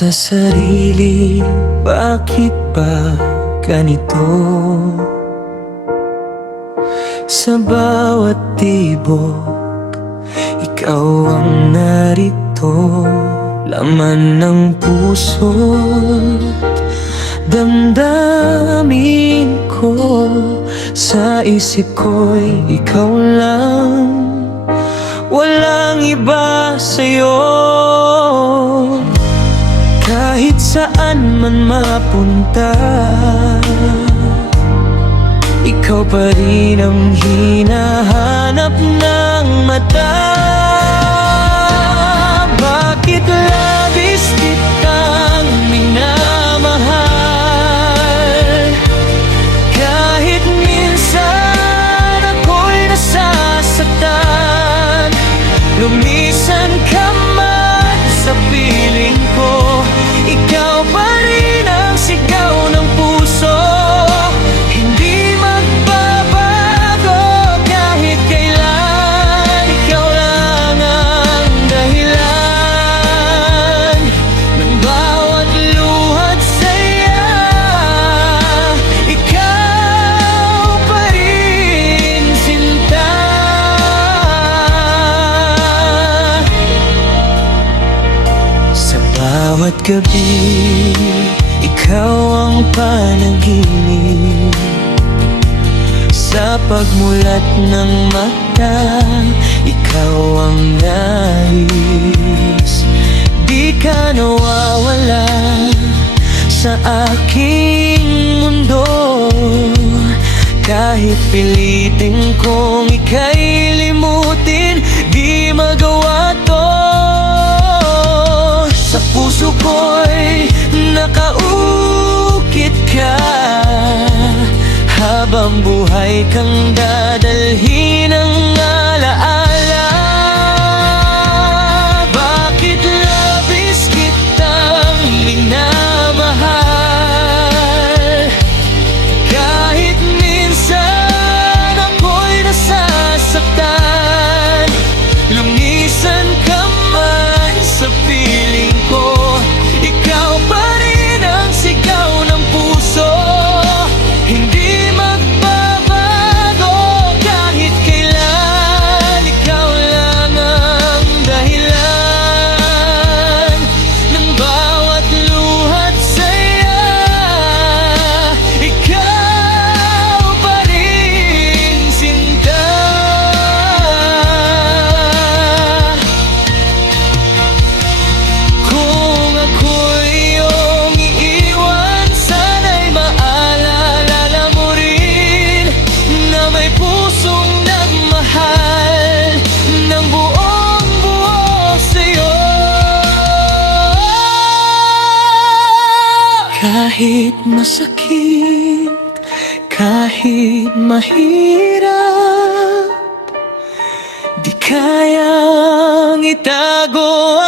sa sarili, bakit ba ganito? Sa bawat tibok, ikaw ang narito. Laman ng puso't damdamin ko, sa isip ko'y ikaw lang, walang iba sa'yo. Kahit saan man mapunta, ikaw pa rin ang hinahanap ng mata. Bakit labis kitang minamahal? Kahit minsan ako'y nasasaktan, lumisan ka man sa piling ko, ikaw pa rin ang sigaw ng puso. Hindi magbabago kahit kailan, ikaw lang ang dahilan ng bawat luhat saya. Ikaw pa rin, sinta. Sa bawat gabi, ikaw ang panaginip. Sa pagmulat ng mata, ikaw ang nais. Di ka nawawala sa aking mundo, kahit pilitin kong ika'y limutin, di magawa to. Sa puso ko'y nakaukit ka, habang buhay kang dadalhin ng alaala. Bakit labis kitang minamahal? Kahit minsan ako'y nasasaktan, lumisan ka man sa piling ko, ikaw pa rin ang sigaw ng puso. Hindi magbabago kahit kailan, ikaw lang ang dahilan ng bawat luhat saya. Ikaw pa rin, sinta. Kung ako'y iyong iiwan, sana'y maalala mo rin na may pusong nagmahal ng buong buo sa'yo. Kahit masakit, kahit mahirap, di kayang itago